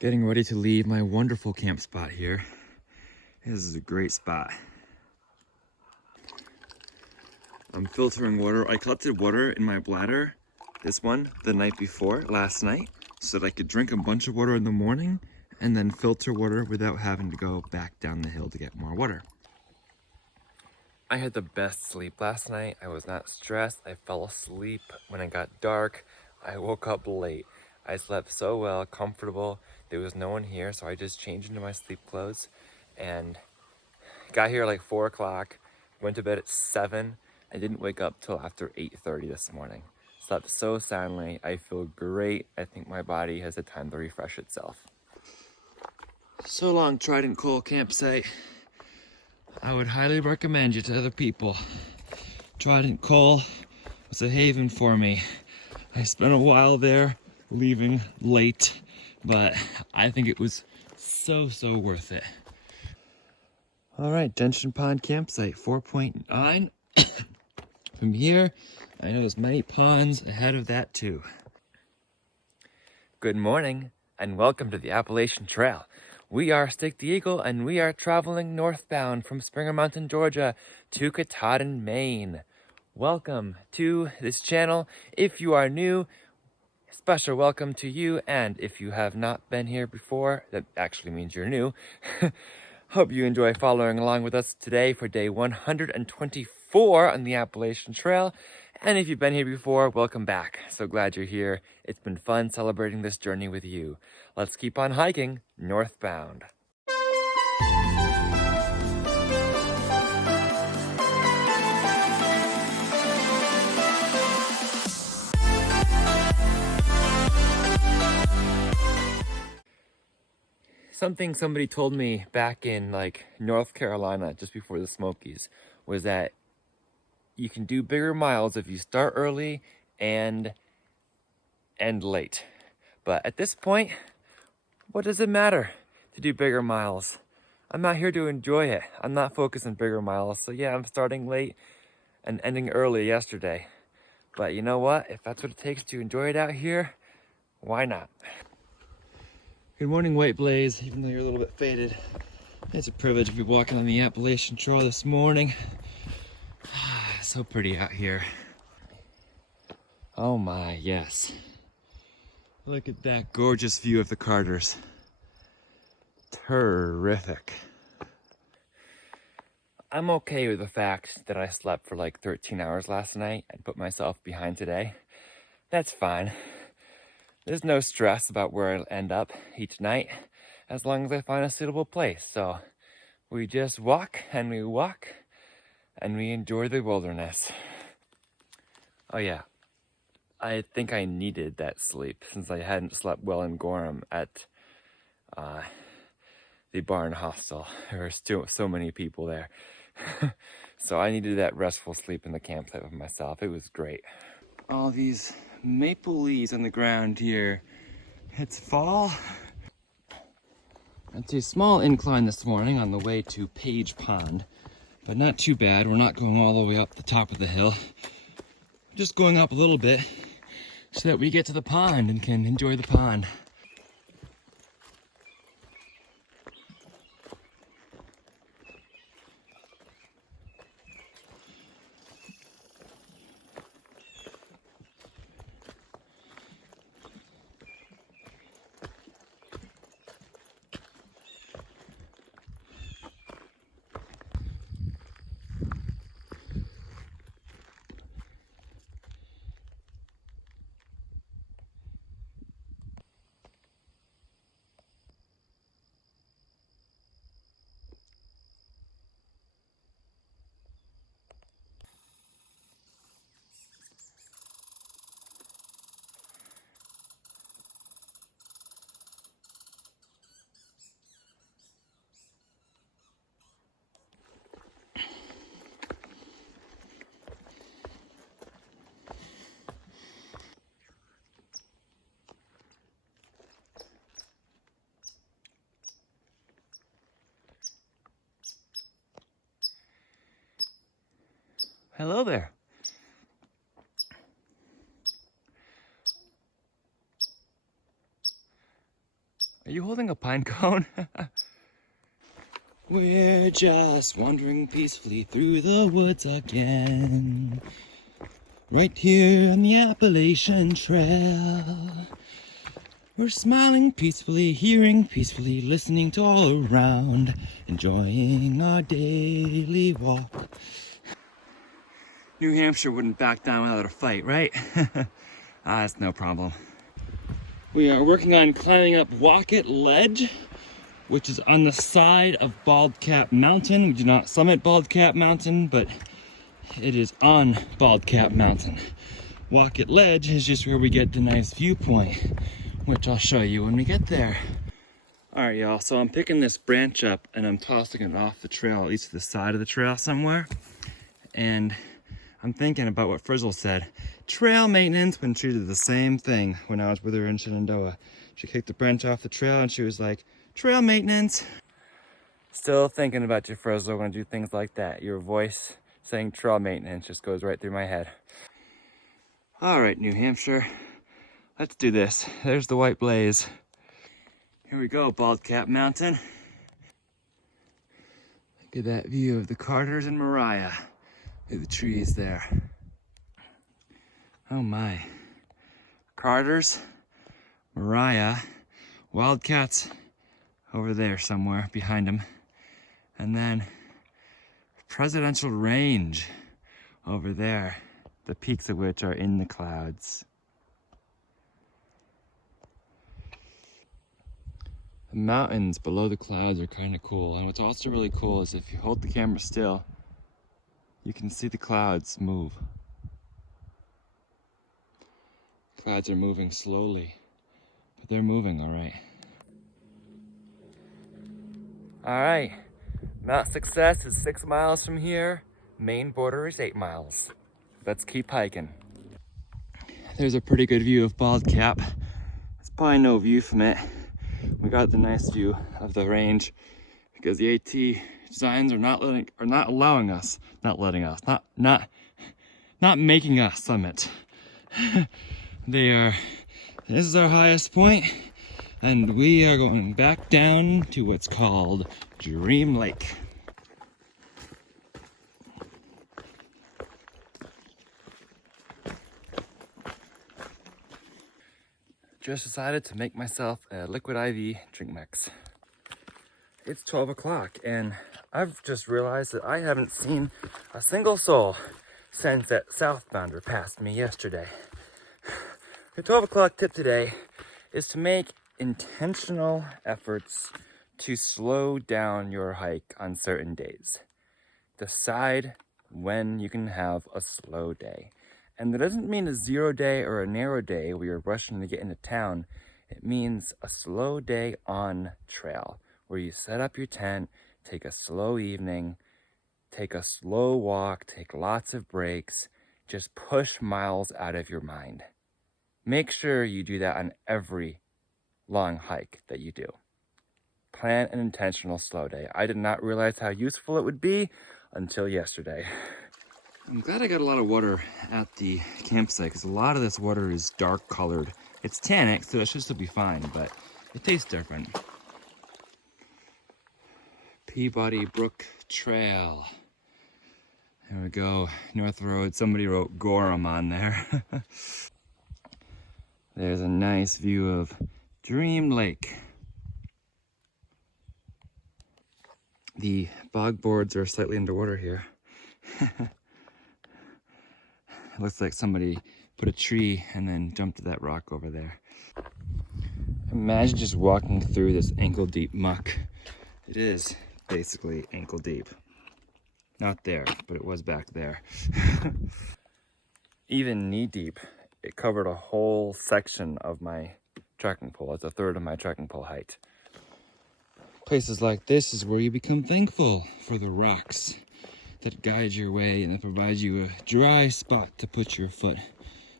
Getting ready to leave my wonderful camp spot here. This is a great spot. I'm filtering water. I collected water in my bladder, this one, the night before, last night, so that I could drink a bunch of water in the morning and then filter water without having to go back down the hill to get more water. I had the best sleep last night. I was not stressed. I fell asleep when it got dark. I woke up late. I slept so well, comfortable. There was no one here, so I just changed into my sleep clothes and got here like 4 o'clock, went to bed at 7. I didn't wake up till after 8:30 this morning. Slept so soundly. I feel great. I think my body has had time to refresh itself. So long, Trident Coal Campsite. I would highly recommend you to other people. Trident Coal was a haven for me. I spent a while there, leaving late, but I think it was so worth it. All right, Gentian Pond Campsite, 4.9. From here, I know there's many ponds ahead of that too. Good morning and welcome to the Appalachian Trail. We are Stick the Eagle and we are traveling northbound from Springer Mountain, Georgia to Katahdin, Maine. Welcome to this channel. If you are new, special welcome to you, and if you have not been here before, that actually means you're new. Hope you enjoy following along with us today for day 124 on the Appalachian Trail. And if you've been here before, welcome back. So glad you're here. It's been fun celebrating this journey with you. Let's keep on hiking northbound. Something somebody told me back in like North Carolina, just before the Smokies, was that you can do bigger miles if you start early and end late. But at this point, what does it matter to do bigger miles? I'm out here to enjoy it. I'm not focused on bigger miles. So yeah, I'm starting late and ending early yesterday. But you know what? If that's what it takes to enjoy it out here, why not? Good morning, White Blaze, even though you're a little bit faded. It's a privilege to be walking on the Appalachian Trail this morning. So pretty out here. Oh my, yes. Look at that gorgeous view of the Carters. Terrific. I'm okay with the fact that I slept for like 13 hours last night and put myself behind today. That's fine. There's no stress about where I'll end up each night as long as I find a suitable place. So we just walk and we enjoy the wilderness. Oh yeah, I think I needed that sleep since I hadn't slept well in Gorham at the barn hostel. There were still so many people there. So I needed that restful sleep in the campsite with myself. It was great. All these maple leaves on the ground here. It's fall. It's a small incline this morning on the way to Page Pond, but not too bad. We're not going all the way up the top of the hill. Just going up a little bit so that we get to the pond and can enjoy the pond. Hello there. Are you holding a pine cone? We're just wandering peacefully through the woods again. Right here on the Appalachian Trail. We're smiling peacefully, hearing peacefully, listening to all around, enjoying our daily walk. New Hampshire wouldn't back down without a fight, right? That's no problem. We are working on climbing up Wocket Ledge, which is on the side of Bald Cap Mountain. We do not summit Bald Cap Mountain, but it is on Bald Cap Mountain. Wocket Ledge is just where we get the nice viewpoint, which I'll show you when we get there. All right, y'all, so I'm picking this branch up and I'm tossing it off the trail, at least to the side of the trail somewhere. And I'm thinking about what Frizzle said. Trail maintenance been treated the same thing when I was with her in Shenandoah. She kicked the branch off the trail and she was like, trail maintenance. Still thinking about you, Frizzle, when I do things like that. Your voice saying trail maintenance just goes right through my head. All right, New Hampshire, let's do this. There's the white blaze. Here we go, Bald Cap Mountain. Look at that view of the Carters and Mariah through the trees there. Oh my. Carters, Mariah, Wildcats over there somewhere behind them, and then Presidential Range over there, the peaks of which are in the clouds. The mountains below the clouds are kind of cool, and what's also really cool is if you hold the camera still, you can see the clouds move. Clouds are moving slowly, but they're moving all right. All right, Mount Success is 6 miles from here. Maine border is 8 miles. Let's keep hiking. There's a pretty good view of Bald Cap. There's probably no view from it. We got the nice view of the range because the AT designs are not making us summit. This is our highest point, and we are going back down to what's called Dream Lake. Just decided to make myself a liquid IV drink mix. It's 12 o'clock and I've just realized that I haven't seen a single soul since that southbounder passed me yesterday. The 12 o'clock tip today is to make intentional efforts to slow down your hike on certain days. Decide when you can have a slow day. And that doesn't mean a 0 day or a narrow day where you're rushing to get into town. It means a slow day on trail where you set up your tent, take a slow evening, take a slow walk, take lots of breaks, just push miles out of your mind. Make sure you do that on every long hike that you do. Plan an intentional slow day. I did not realize how useful it would be until yesterday. I'm glad I got a lot of water at the campsite because a lot of this water is dark colored. It's tannic, so it should still be fine, but it tastes different. Peabody Brook Trail. There we go, North Road. Somebody wrote Gorham on there. There's a nice view of Dream Lake. The bog boards are slightly underwater here. It looks like somebody put a tree and then jumped to that rock over there. Imagine just walking through this ankle-deep muck. It is basically ankle-deep. Not there, but it was back there. Even knee-deep, it covered a whole section of my trekking pole. It's a third of my trekking pole height. Places like this is where you become thankful for the rocks that guide your way and that provide you a dry spot to put your foot,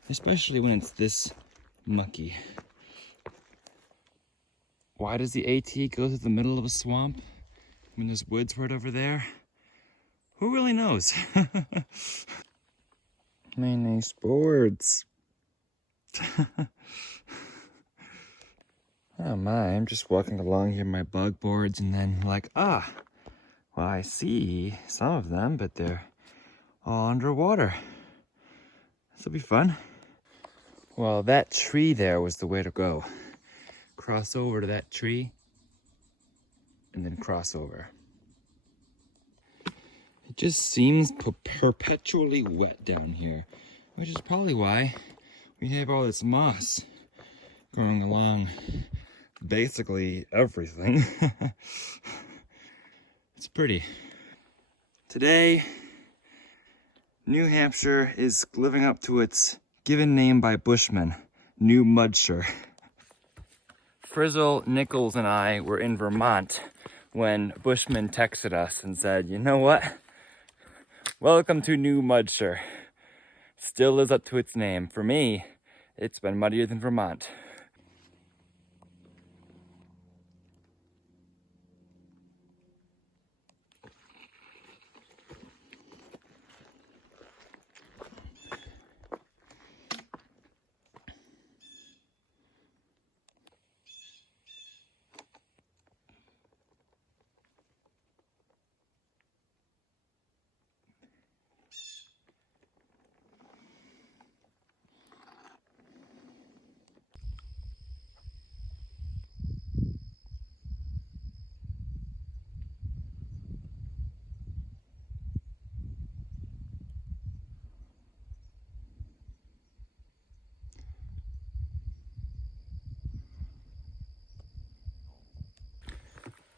especially when it's this mucky. Why does the AT go through the middle of a swamp when there's woods right over there? Who really knows? Maine sports. Oh my, I'm just walking along here, my bug boards, and then like, well, I see some of them, but they're all underwater. This will be fun. Well, that tree there was the way to go. Cross over to that tree, and then cross over. It just seems perpetually wet down here, which is probably why we have all this moss growing along basically everything. It's pretty. Today, New Hampshire is living up to its given name by Bushmen, New Mudshire. Frizzle, Nichols, and I were in Vermont when Bushman texted us and said, you know what? Welcome to New Mudshire. Still lives up to its name. For me, it's been muddier than Vermont.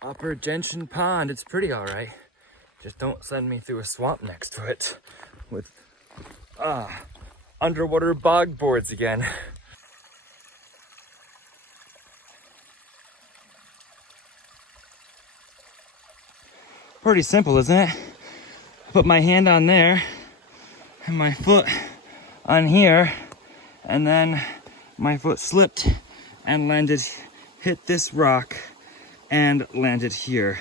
Upper Gentian Pond, it's pretty all right. Just don't send me through a swamp next to it with underwater bog boards again. Pretty simple, isn't it? Put my hand on there and my foot on here, and then my foot slipped and hit this rock and landed here.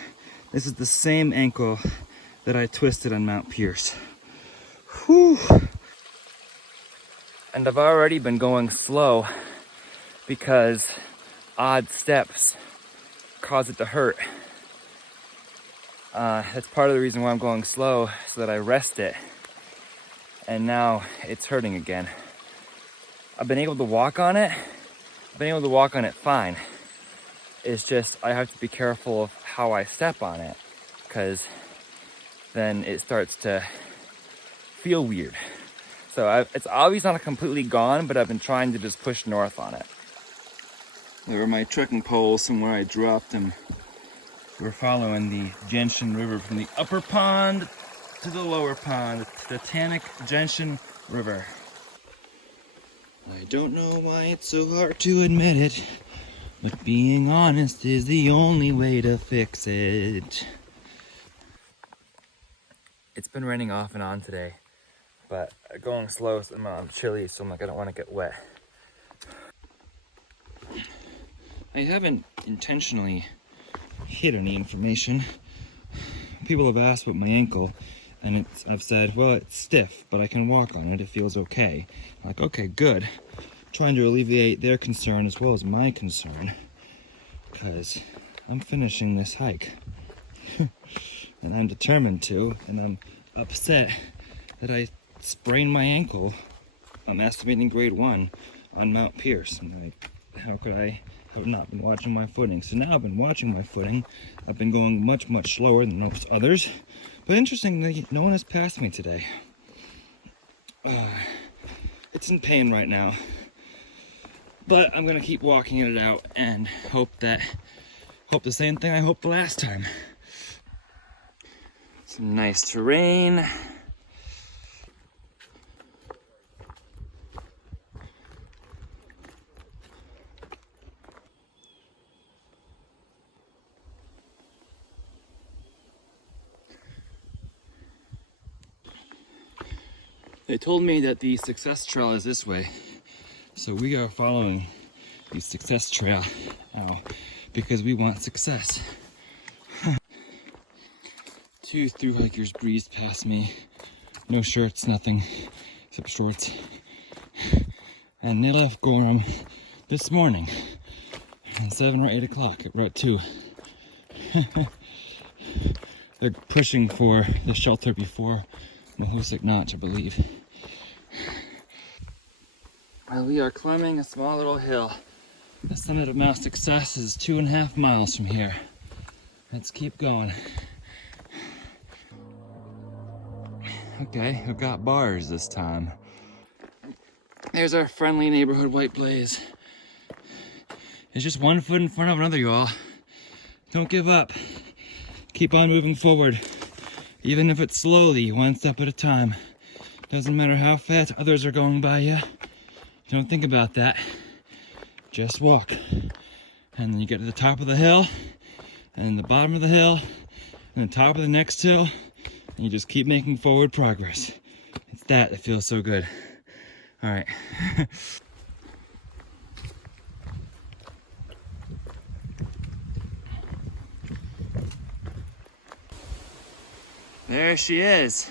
This is the same ankle that I twisted on Mount Pierce. Whew. And I've already been going slow because odd steps cause it to hurt. That's part of the reason why I'm going slow, so that I rest it. And now it's hurting again. I've been able to walk on it. Fine. It's just I have to be careful of how I step on it, because then it starts to feel weird. So it's obviously not completely gone, but I've been trying to just push north on it. There were my trekking poles from where I dropped them. We're following the Gentian River from the upper pond to the lower pond, the Titanic Gentian River. I don't know why it's so hard to admit it, but being honest is the only way to fix it. It's been raining off and on today, but going slow, so I'm chilly, so I'm like, I don't want to get wet. I haven't intentionally hid any information. People have asked about my ankle, and I've said, well, it's stiff, but I can walk on it. It feels okay. I'm like, okay, good. Trying to alleviate their concern as well as my concern, because I'm finishing this hike. And I'm determined to, and I'm upset that I sprained my ankle. I'm estimating grade 1 on Mount Pierce. I'm like, how could I have not been watching my footing? So now I've been watching my footing. I've been going much, much slower than most others. But interestingly, no one has passed me today. It's in pain right now. But I'm gonna keep walking it out and hope the same thing I hoped the last time. Some nice terrain. They told me that the success trail is this way. So we are following the success trail now because we want success. 2 thru-hikers breezed past me. No shirts, nothing except shorts. And they left Gorham this morning. And 7 or 8 o'clock at Route 2. They're pushing for the shelter before Mahoosuc Notch, I believe. Well, we are climbing a small little hill. The summit of Mount Success is 2.5 miles from here. Let's keep going. Okay, we've got bars this time. There's our friendly neighborhood white blaze. It's just one foot in front of another, you all. Don't give up. Keep on moving forward. Even if it's slowly, one step at a time. Doesn't matter how fast others are going by you. Don't think about that. Just walk. And then you get to the top of the hill, and the bottom of the hill, and the top of the next hill, and you just keep making forward progress. It's that feels so good. All right. There she is,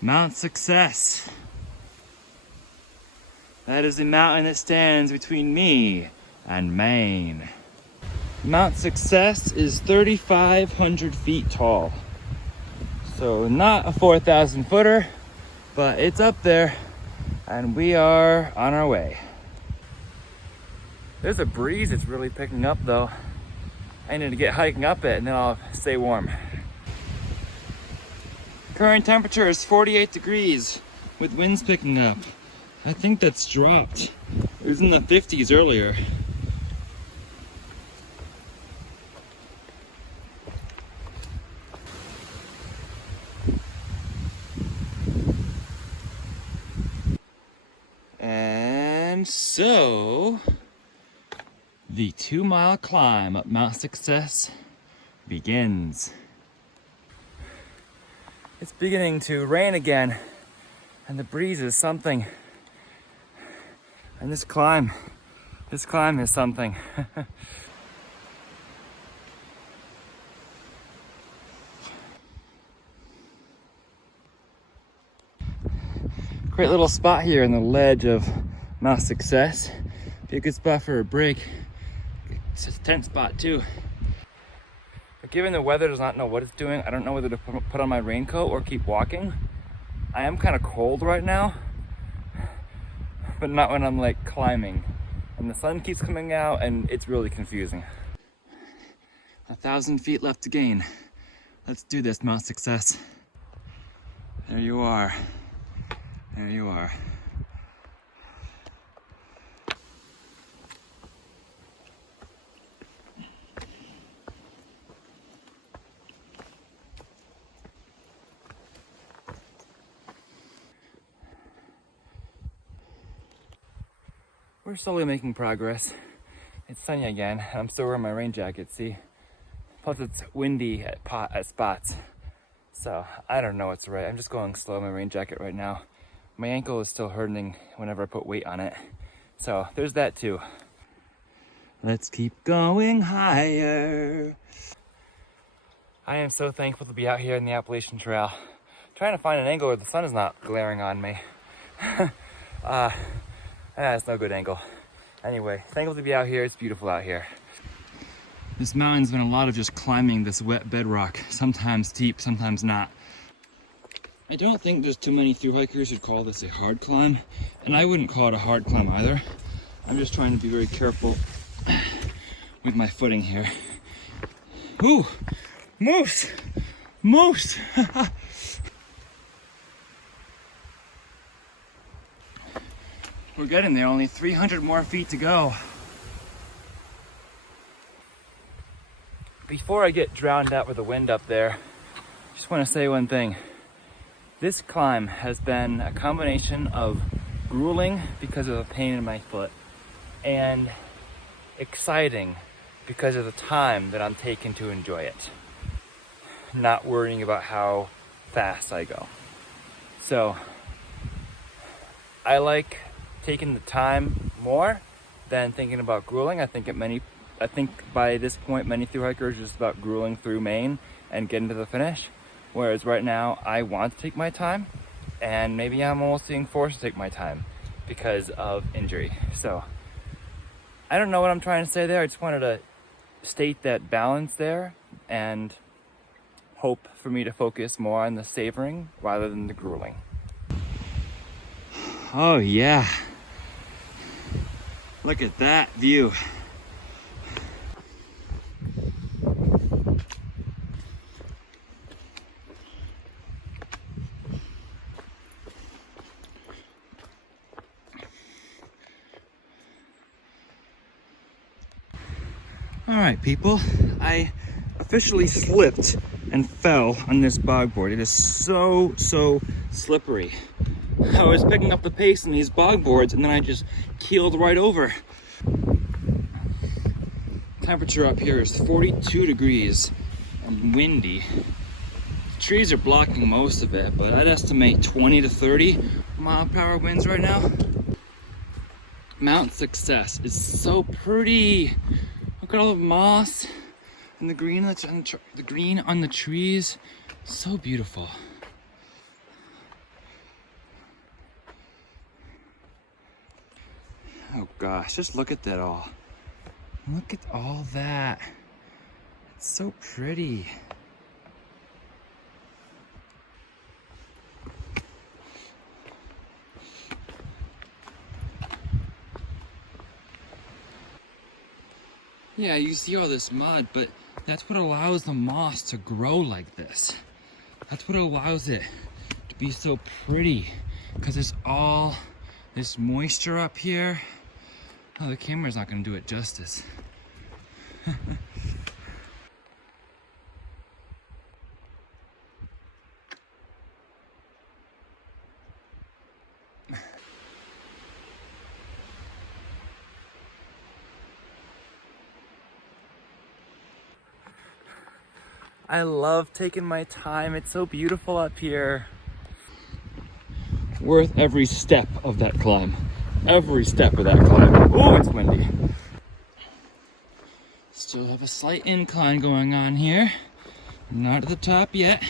Mount Success. That is the mountain that stands between me and Maine. Mount Success is 3,500 feet tall. So not a 4,000 footer, but it's up there and we are on our way. There's a breeze that's really picking up though. I need to get hiking up it and then I'll stay warm. Current temperature is 48 degrees with winds picking up. I think that's dropped. It was in the 50s earlier. And so, the 2-mile climb up Mount Success begins. It's beginning to rain again, and the breeze is something. And this climb is something. Great little spot here in the ledge of Mount Success. Be a good spot for a break. It's a tent spot too. But given the weather does not know what it's doing, I don't know whether to put on my raincoat or keep walking. I am kind of cold right now, but not when I'm like climbing. And the sun keeps coming out and it's really confusing. 1,000 feet left to gain. Let's do this, Mount Success. There you are. There you are. We're slowly making progress. It's sunny again. I'm still wearing my rain jacket, see? Plus it's windy at spots. So I don't know what's right. I'm just going slow in my rain jacket right now. My ankle is still hurting whenever I put weight on it. So there's that too. Let's keep going higher. I am so thankful to be out here in the Appalachian Trail. Trying to find an angle where the sun is not glaring on me. It's no good angle. Anyway, thankful to be out here. It's beautiful out here. This mountain's been a lot of just climbing this wet bedrock, sometimes steep, sometimes not. I don't think there's too many thru-hikers who'd call this a hard climb, and I wouldn't call it a hard climb either. I'm just trying to be very careful with my footing here. Ooh, moose! Moose! We're getting there, only 300 more feet to go. Before I get drowned out with the wind up there, I just want to say one thing. This climb has been a combination of grueling because of the pain in my foot and exciting because of the time that I'm taking to enjoy it. Not worrying about how fast I go. So I like taking the time more than thinking about grueling. I think by this point many thru-hikers are just about grueling through Maine and getting to the finish. Whereas right now I want to take my time, and maybe I'm almost being forced to take my time because of injury. So I don't know what I'm trying to say there. I just wanted to state that balance there and hope for me to focus more on the savoring rather than the grueling. Oh yeah. Look at that view. All right, people, I officially slipped and fell on this bog board. It is so slippery. I was picking up the pace in these bog boards and then I just keeled right over. Temperature up here is 42 degrees and windy. The trees are blocking most of it, but I'd estimate 20 to 30 mile per hour winds right now. Mount Success is so pretty. Look at all the moss and the green on the trees. So beautiful. Oh gosh, just look at that all. Look at all that. It's so pretty. Yeah, you see all this mud, but that's what allows the moss to grow like this. That's what allows it to be so pretty, because there's all this moisture up here. Oh, the camera's not gonna do it justice. I love taking my time. It's so beautiful up here. Worth every step of that climb. Every step of that climb. Oh, it's windy. Still have a slight incline going on here. Not at the top yet.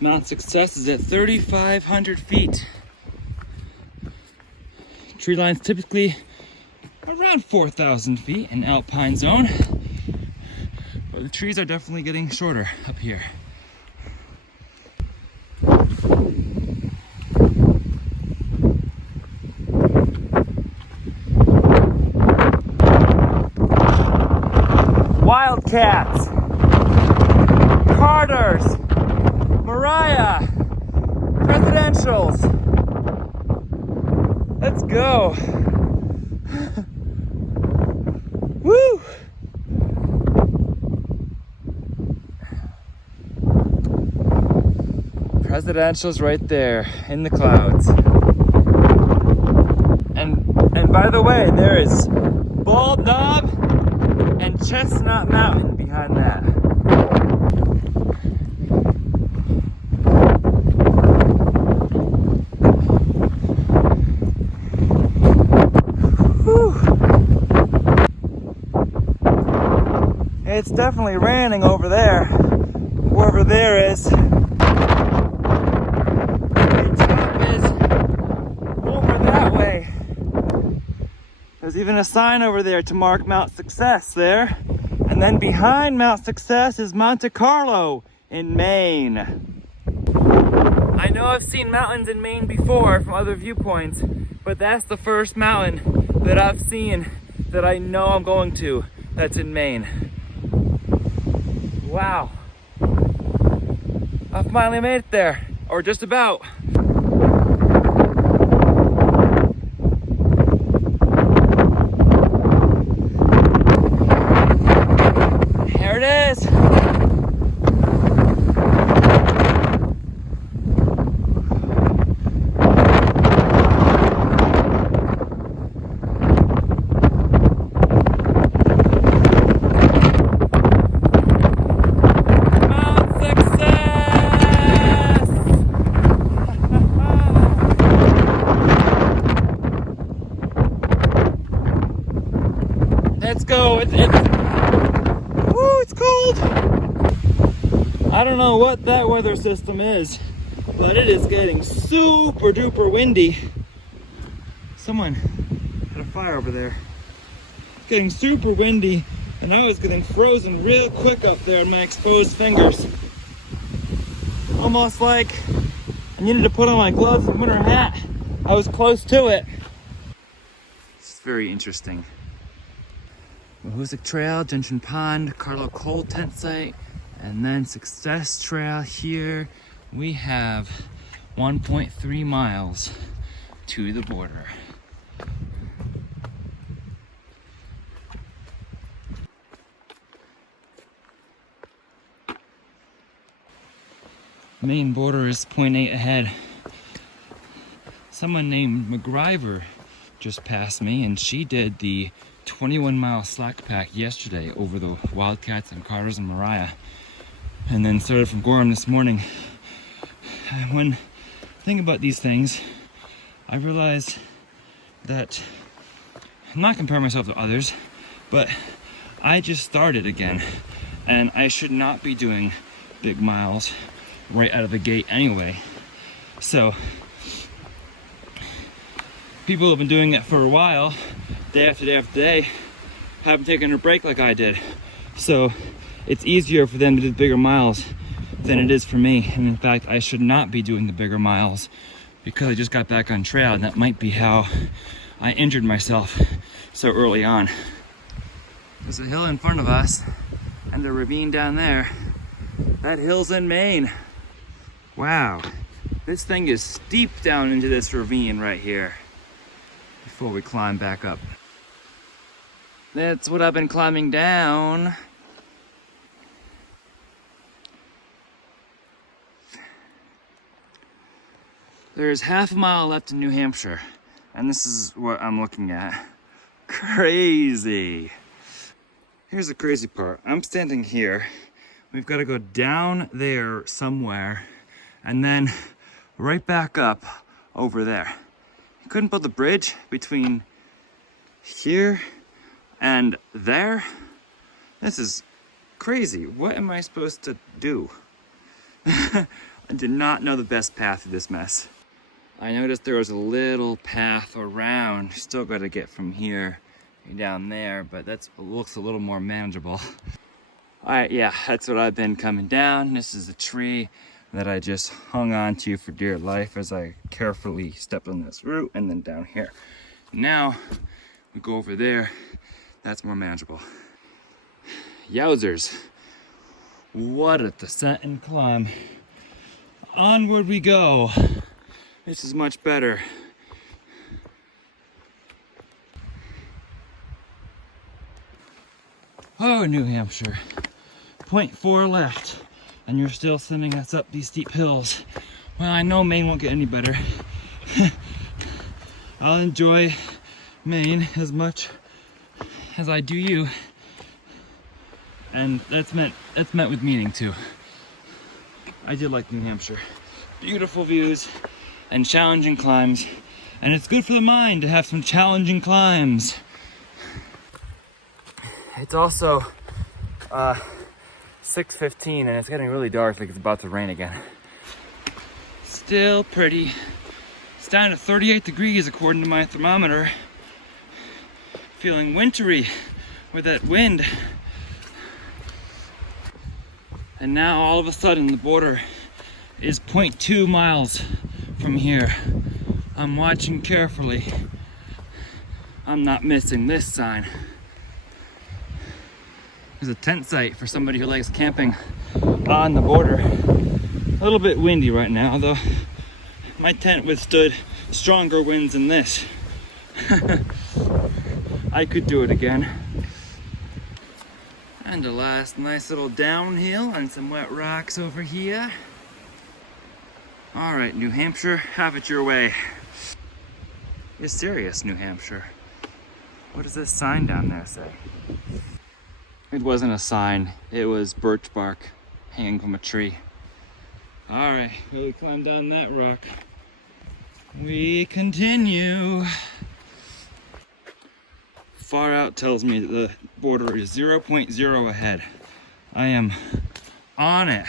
Mount Success is at 3,500 feet. Tree line's typically around 4,000 feet in alpine zone, but the trees are definitely getting shorter up here. Wildcats, Carters, Mariah, Presidentials. Let's go. Woo! Presidentials right there in the clouds. And by the way, there is Bald Knob and Chestnut Mountain behind that. It's definitely raining over there, wherever there is. The top is over that way. There's even a sign over there to mark Mount Success there. And then behind Mount Success is Monte Carlo in Maine. I know I've seen mountains in Maine before from other viewpoints, but that's the first mountain that I've seen that I know I'm going to that's in Maine. Wow, I finally made it there, or just about. Here it is. what that weather system is, but it is getting super duper windy. Someone had a fire over there. It's getting super windy, and I was getting frozen real quick up there in my exposed fingers. Almost like I needed to put on my gloves and winter hat. I was close to it. It's very interesting. Mahoosic Trail, Gentian Pond, Carlo Coal tent site, and then Success Trail here. We have 1.3 miles to the border. Maine border is 0.8 ahead. Someone named McGriver just passed me, and she did the 21-mile slack pack yesterday over the Wildcats and Carters and Mariah, and then started from Gorham this morning. When I think about these things, I realized that I'm not comparing myself to others, but I just started again, and I should not be doing big miles right out of the gate anyway. So people have been doing it for a while, day after day after day, haven't taken a break like I did. So it's easier for them to do the bigger miles than it is for me. And in fact, I should not be doing the bigger miles because I just got back on trail, and that might be how I injured myself so early on. There's a hill in front of us and a ravine down there. That hill's in Maine. Wow, this thing is steep down into this ravine right here before we climb back up. That's what I've been climbing down. There's half a mile left in New Hampshire, and this is what I'm looking at. Crazy. Here's the crazy part. I'm standing here. We've got to go down there somewhere, and then right back up over there. You couldn't build a bridge between here and there? This is crazy. What am I supposed to do? I did not know the best path through this mess. I noticed there was a little path around. Still got to get from here down there, but that looks a little more manageable. All right, yeah, that's what I've been coming down. This is a tree that I just hung on to for dear life as I carefully stepped on this root, and then down here. Now we go over there. That's more manageable. Yowzers. What a descent and climb. Onward we go. This is much better. Oh, New Hampshire. 0.4 left, and you're still sending us up these steep hills. Well, I know Maine won't get any better. I'll enjoy Maine as much as I do you. And that's meant with meaning too. I did like New Hampshire. Beautiful views and challenging climbs. And it's good for the mind to have some challenging climbs. It's also 6:15 and it's getting really dark, like it's about to rain again. Still pretty. It's down to 38 degrees according to my thermometer. Feeling wintry with that wind. And now all of a sudden the border is 0.2 miles from here. I'm watching carefully. I'm not missing this sign. There's a tent site for somebody who likes camping on the border. A little bit windy right now though. My tent withstood stronger winds than this. I could do it again. And a last nice little downhill and some wet rocks over here. All right, New Hampshire, have it your way. You're serious, New Hampshire. What does this sign down there say? It wasn't a sign, it was birch bark hanging from a tree. All right, we climb down that rock. We continue. Far out tells me that the border is 0.0 ahead. I am on it.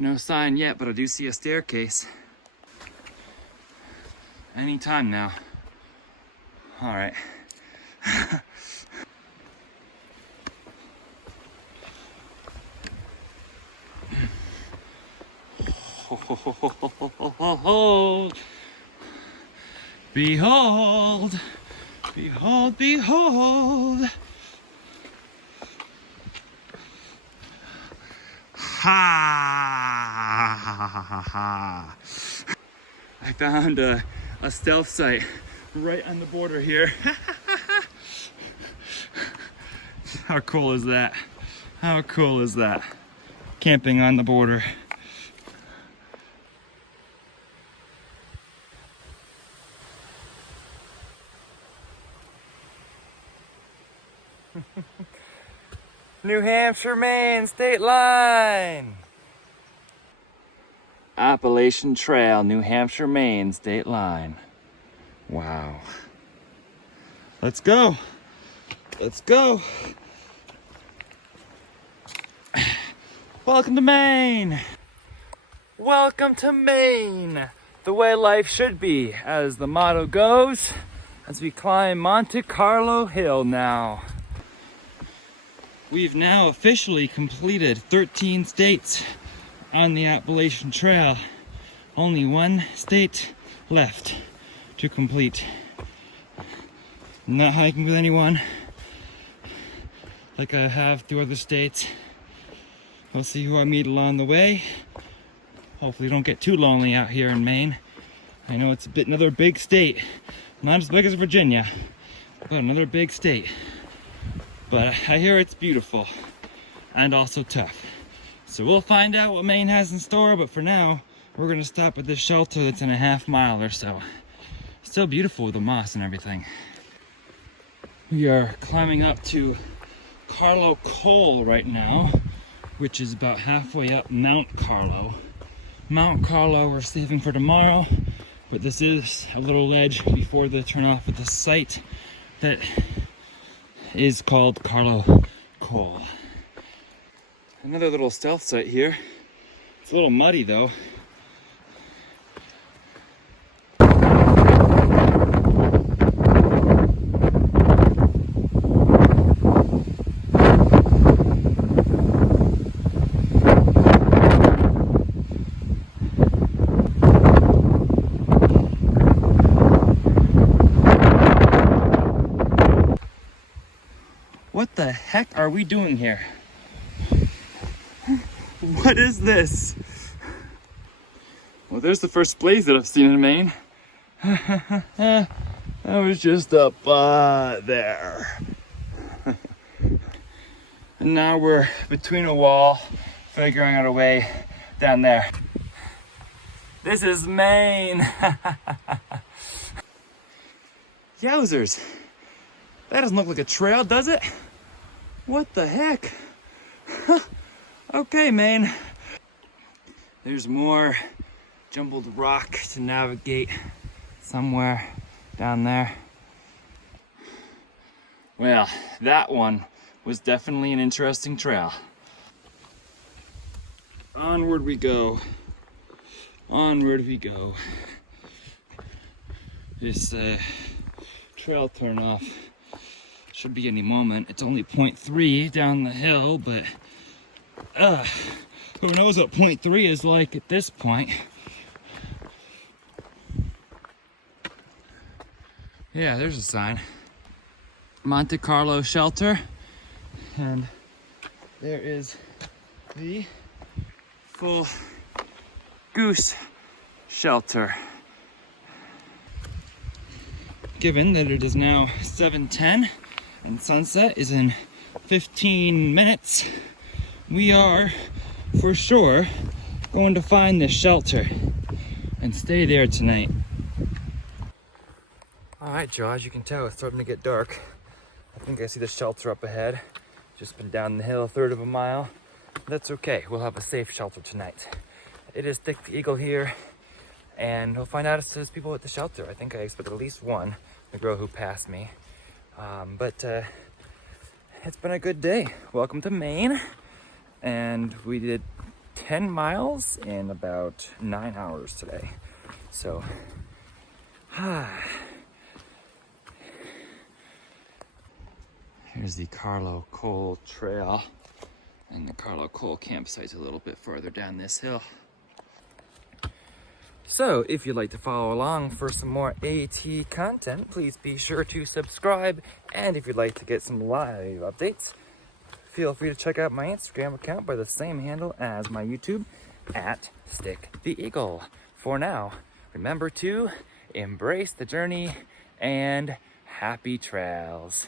No sign yet, but I do see a staircase. Anytime now. All right. Behold, behold, behold. Ha ha ha. I found a stealth site right on the border here. How cool is that? How cool is that? Camping on the border. New Hampshire, Maine, state line. Appalachian Trail, New Hampshire, Maine, state line. Wow. Let's go. Let's go. Welcome to Maine. Welcome to Maine, the way life should be, as the motto goes, as we climb Monte Carlo Hill now. We've now officially completed 13 states on the Appalachian Trail. Only one state left to complete. I'm not hiking with anyone like I have through other states. We'll see who I meet along the way. Hopefully don't get too lonely out here in Maine. I know it's another big state. Not as big as Virginia, but another big state. But I hear it's beautiful and also tough. So we'll find out what Maine has in store, but for now, we're gonna stop at this shelter that's in a half mile or so. Still beautiful with the moss and everything. We are climbing up to Carlo Col right now, which is about halfway up Mount Carlo. Mount Carlo we're saving for tomorrow, but this is a little ledge before the turnoff at the site that is called Carlo Col. Another little stealth site here. It's a little muddy though. What the heck are we doing here? What is this? Well, there's the first blaze that I've seen in Maine. I was just up there. And now we're between a wall, figuring out a way down there. This is Maine. Yowzers. That doesn't look like a trail, does it? What the heck? Okay, Maine. There's more jumbled rock to navigate somewhere down there. Well, that one was definitely an interesting trail. Onward we go. Onward we go. This trail turnoff should be any moment. It's only 0.3 down the hill, but who knows what 0.3 is like at this point. Yeah, there's a sign. Monte Carlo shelter. And there is the full goose shelter. Given that it is now 7:10 and sunset is in 15 minutes, we are for sure going to find this shelter and stay there tonight. All right, Joe, as you can tell, it's starting to get dark. I think I see the shelter up ahead. Just been down the hill a third of a mile. That's okay, we'll have a safe shelter tonight. It is Stick the Eagle here, and we'll find out if there's people at the shelter. I think I expect at least one, the girl who passed me. But it's been a good day. Welcome to Maine. And we did 10 miles in about 9 hours today. So, here's the Carlo Cole Trail, and the Carlo Cole campsite's a little bit further down this hill. so if you'd like to follow along for some more AT content, please be sure to subscribe. And if you'd like to get some live updates, feel free to check out my Instagram account by the same handle as my YouTube, at Stick the Eagle. For now, remember to embrace the journey and happy trails.